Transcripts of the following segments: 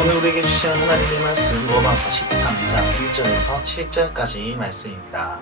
오늘 우리에게 주신 하나님의 말씀 로마서 13장 1절에서 7절까지 말씀입니다.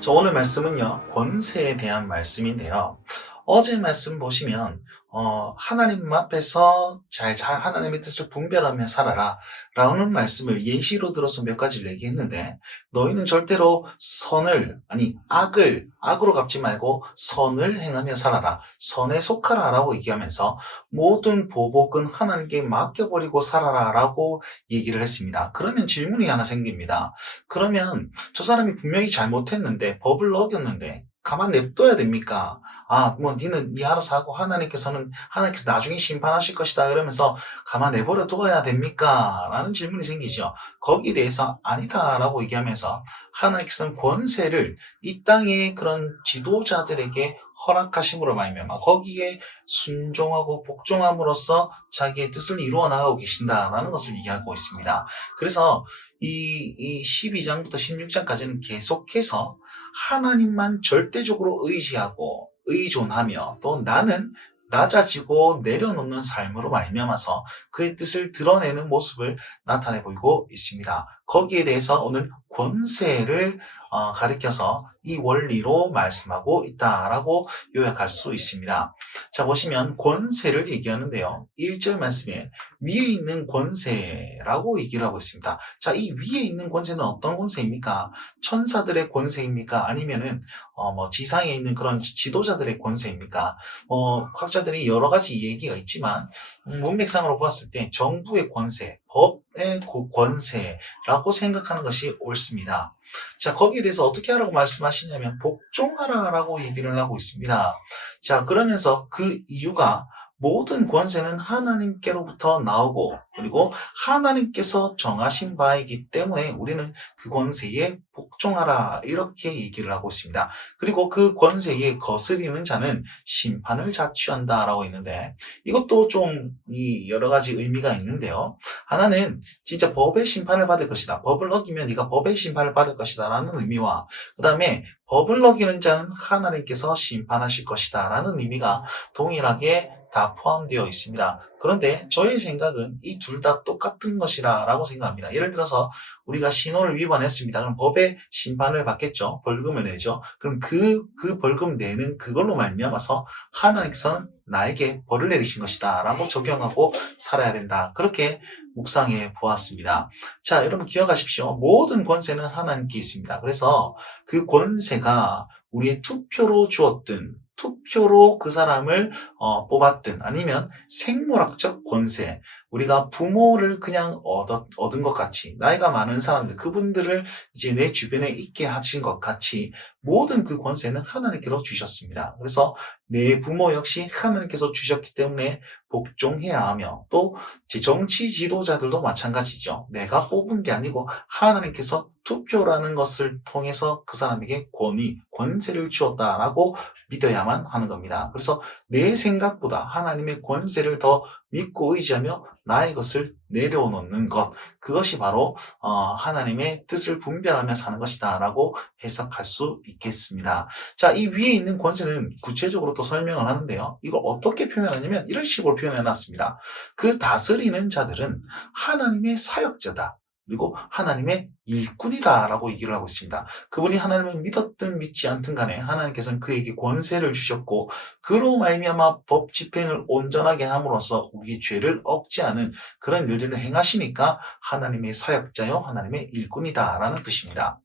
저 오늘 말씀은요 권세에 대한 말씀인데요. 어제 말씀 보시면 어, 하나님 앞에서 잘, 잘 하나님의 뜻을 분별하며 살아라 라는 말씀을 예시로 들어서 몇 가지를 얘기했는데 너희는 절대로 선을 아니 악을 악으로 갚지 말고 선을 행하며 살아라 선에 속하라 라고 얘기하면서 모든 보복은 하나님께 맡겨버리고 살아라 라고 얘기를 했습니다. 그러면 질문이 하나 생깁니다. 그러면 저 사람이 분명히 잘못했는데 법을 어겼는데 가만 냅둬야 됩니까? 아, 뭐 니는 니 알아서 하고 하나님께서는 하나님께서 나중에 심판하실 것이다 이러면서 가만 내버려 둬야 됩니까? 라는 질문이 생기죠. 거기에 대해서 아니다라고 얘기하면서 하나님께서는 권세를 이 땅의 그런 지도자들에게 허락하심으로 말미암아 거기에 순종하고 복종함으로써 자기의 뜻을 이루어 나가고 계신다라는 것을 얘기하고 있습니다. 그래서 이, 이 12장부터 16장까지는 계속해서 하나님만 절대적으로 의지하고 의존하며 또 나는 낮아지고 내려놓는 삶으로 말미암아서 그의 뜻을 드러내는 모습을 나타내 보이고 있습니다. 거기에 대해서 오늘 권세를 어, 가리켜서 이 원리로 말씀하고 있다라고 요약할 수 있습니다. 자 보시면 권세를 얘기하는데요. 1절 말씀에 위에 있는 권세라고 얘기를 하고 있습니다. 자이 위에 있는 권세는 어떤 권세입니까? 천사들의 권세입니까? 아니면은 어, 뭐 지상에 있는 그런 지도자들의 권세입니까? 어, 학자들이 여러 가지 얘기가 있지만 음, 문맥상으로 봤을 때 정부의 권세, 법의 고- 권세라고 생각하는 것이 옳습니다. 자, 거기에 대해서 어떻게 하라고 말씀하시냐면 복종하라라고 얘기를 하고 있습니다. 자, 그러면서 그 이유가 모든 권세는 하나님께로부터 나오고 그리고 하나님께서 정하신 바이기 때문에 우리는 그 권세에 복종하라 이렇게 얘기를 하고 있습니다. 그리고 그 권세에 거스리는 자는 심판을 자취한다라고 있는데 이것도 좀 이 여러 가지 의미가 있는데요. 하나는 진짜 법의 심판을 받을 것이다. 법을 어기면 네가 법의 심판을 받을 것이다라는 의미와 그 다음에 법을 어기는 자는 하나님께서 심판하실 것이다라는 의미가 동일하게 다 포함되어 있습니다. 그런데 저의 생각은 이 둘 다 똑같은 것이라고 생각합니다. 예를 들어서 우리가 신호를 위반했습니다. 그럼 법의 심판을 받겠죠. 벌금을 내죠. 그럼 그, 그 벌금 내는 그걸로 말미암아서 하나님께서는 나에게 벌을 내리신 것이다. 라고 적용하고 살아야 된다. 그렇게 묵상해 보았습니다. 자, 여러분 기억하십시오. 모든 권세는 하나님께 있습니다. 그래서 그 권세가 우리의 투표로 주었든 투표로 그 사람을 어, 뽑았든 아니면 생물학적 권세 우리가 부모를 그냥 얻었, 얻은 것 같이 나이가 많은 사람들 그분들을 이제 내 주변에 있게 하신 것 같이 모든 그 권세는 하나님께로 주셨습니다. 그래서 내 부모 역시 하나님께서 주셨기 때문에 복종해야 하며 또제 정치 지도자들도 마찬가지죠. 내가 뽑은 게 아니고 하나님께서 투표라는 것을 통해서 그 사람에게 권위, 권세를 주었다라고 믿어야만 하는 겁니다. 그래서 내 생각보다 하나님의 권세를 더 믿고 의지하며 나의 것을 내려놓는 것, 그것이 바로 어, 하나님의 뜻을 분별하며 사는 것이다라고 해석할 수 있겠습니다. 자, 이 위에 있는 권세는 구체적으로 또 설명을 하는데요. 이걸 어떻게 표현하냐면 이런 식으로 표현해 놨습니다. 그 다스리는 자들은 하나님의 사역자다. 그리고 하나님의 일꾼이다라고 얘기를 하고 있습니다. 그분이 하나님을 믿었든 믿지 않든 간에 하나님께서는 그에게 권세를 주셨고 그로 말미암아 법 집행을 온전하게 함으로써 우리의 죄를 억제하는 그런 일들을 행하시니까 하나님의 사역자요 하나님의 일꾼이다라는 뜻입니다.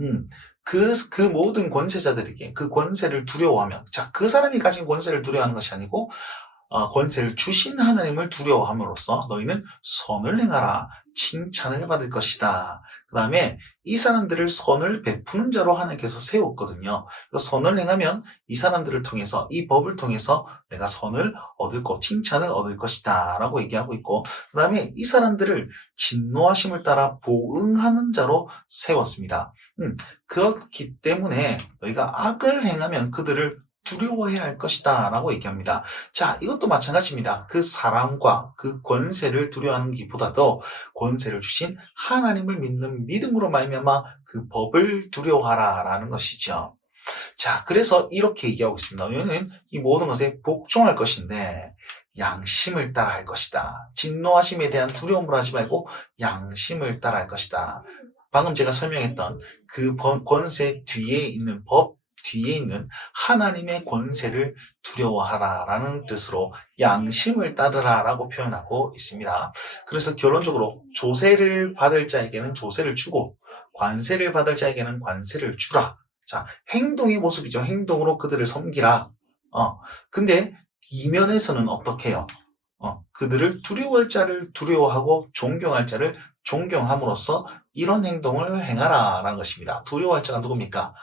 음, 그, 그 모든 권세자들에게 그 권세를 두려워하며, 자, 그 사람이 가진 권세를 두려워하는 것이 아니고, 어, 권세를 주신 하나님을 두려워함으로써 너희는 선을 행하라. 칭찬을 받을 것이다. 그 다음에 이 사람들을 선을 베푸는 자로 하나님께서 세웠거든요. 선을 행하면 이 사람들을 통해서, 이 법을 통해서 내가 선을 얻을 것, 칭찬을 얻을 것이다. 라고 얘기하고 있고, 그 다음에 이 사람들을 진노하심을 따라 보응하는 자로 세웠습니다. 음, 그렇기 때문에 너희가 악을 행하면 그들을 두려워해야 할 것이다 라고 얘기합니다. 자, 이것도 마찬가지입니다. 그 사랑과 그 권세를 두려워하는 것보다도 권세를 주신 하나님을 믿는 믿음으로 말미암아 그 법을 두려워하라 라는 것이죠. 자, 그래서 이렇게 얘기하고 있습니다. 너희는 이 모든 것에 복종할 것인데 양심을 따라 할 것이다. 진노하심에 대한 두려움을 하지 말고 양심을 따라 할 것이다. 방금 제가 설명했던 그 번- 권세 뒤에 있는 법 뒤에 있는 하나님의 권세를 두려워하라라는 뜻으로 양심을 따르라라고 표현하고 있습니다. 그래서 결론적으로 조세를 받을 자에게는 조세를 주고 관세를 받을 자에게는 관세를 주라. 자, 행동의 모습이죠. 행동으로 그들을 섬기라. 어, 근데 이면에서는 어떻게 해요? 어, 그들을 두려워할 자를 두려워하고 존경할 자를 존경함으로써 이런 행동을 행하라라는 것입니다. 두려워할 자가 누굽니까?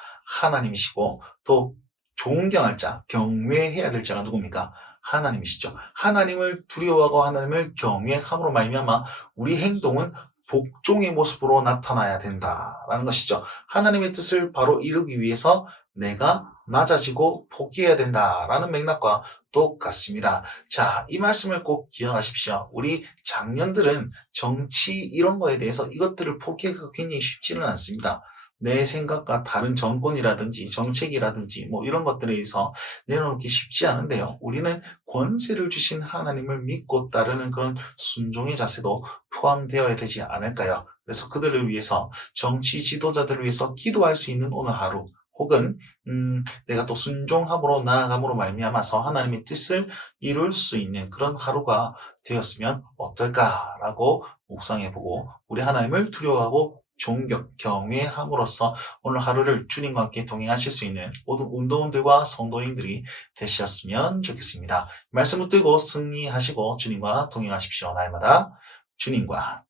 하나님이시고 또 존경할 자, 경외해야 될 자가 누굽니까? 하나님이시죠. 하나님을 두려워하고 하나님을 경외함으로 말미암아 우리 행동은 복종의 모습으로 나타나야 된다라는 것이죠. 하나님의 뜻을 바로 이루기 위해서 내가 낮아지고 포기해야 된다라는 맥락과 똑같습니다. 자, 이 말씀을 꼭 기억하십시오. 우리 장년들은 정치 이런 거에 대해서 이것들을 포기하기가 굉장히 쉽지는 않습니다. 내 생각과 다른 정권이라든지 정책이라든지 뭐 이런 것들에 의해서 내려놓기 쉽지 않은데요. 우리는 권세를 주신 하나님을 믿고 따르는 그런 순종의 자세도 포함되어야 되지 않을까요? 그래서 그들을 위해서 정치 지도자들을 위해서 기도할 수 있는 오늘 하루 혹은 음, 내가 또 순종함으로 나아감으로 말미암아서 하나님의 뜻을 이룰 수 있는 그런 하루가 되었으면 어떨까라고 묵상해보고 우리 하나님을 두려워하고 존경, 경외함으로써 오늘 하루를 주님과 함께 동행하실 수 있는 모든 운동원들과 성도인들이 되셨으면 좋겠습니다. 말씀을 뜨고 승리하시고 주님과 동행하십시오. 날마다 주님과